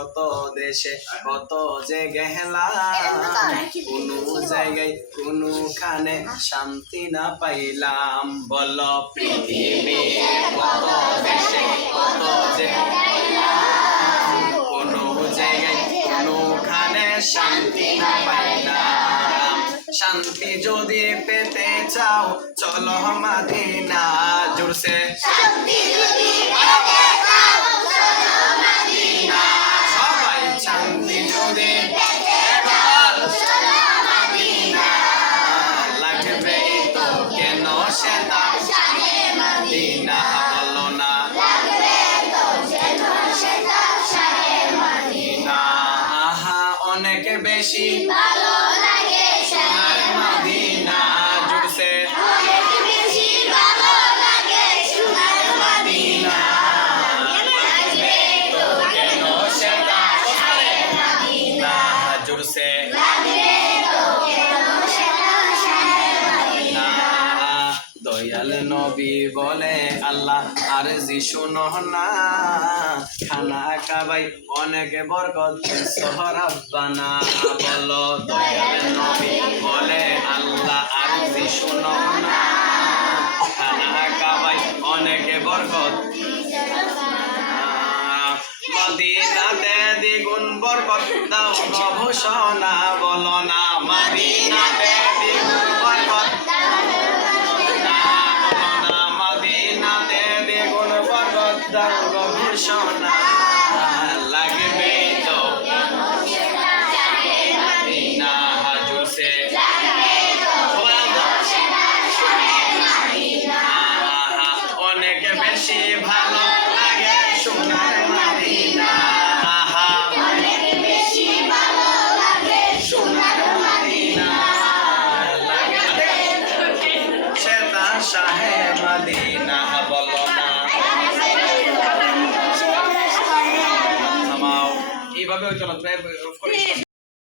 কত দেশে কত যে গেলাম, কোনো জায়গায় কোনোখানে শান্তি না পাইলাম। বলো পৃথিবী কত দেশে কত যে কোনো জায়গায় কোনোখানে শান্তি না পাইলাম। শান্তি যদি পেতে চাও চলো মদিনা, জোরসে সবাই শান্তি যদি লাগবে তো কেন সেটা মদিনা, বলো না মদিনা। আহা অনেক বেশি ভালো লাগে সোনার মদিনা, জোরসে দয়াল নবী বলে আল্লাহ আরজি শোনো না, খানা কাবাই অনেক বরকত সোহরাব্বানা। বলো দয়াল নবী বলে আল্লাহ আরজি শোনো না, খানা কাবাই অনেক বরকত। মদিনাতে দ্বিগুণ বরকত দাও গো ঘোষণা, বলো না মদিনাতে দ্বিগুণ বরকত, মদিনাতে দ্বিগুণ বরকত দাও গো ঘোষণা। লাগবে তো মদিনা, জোরসে অনেক বেশি ভালো লাগে সোনার মদিনা, শাহে মদিনা। বলো না এইভাবে চলো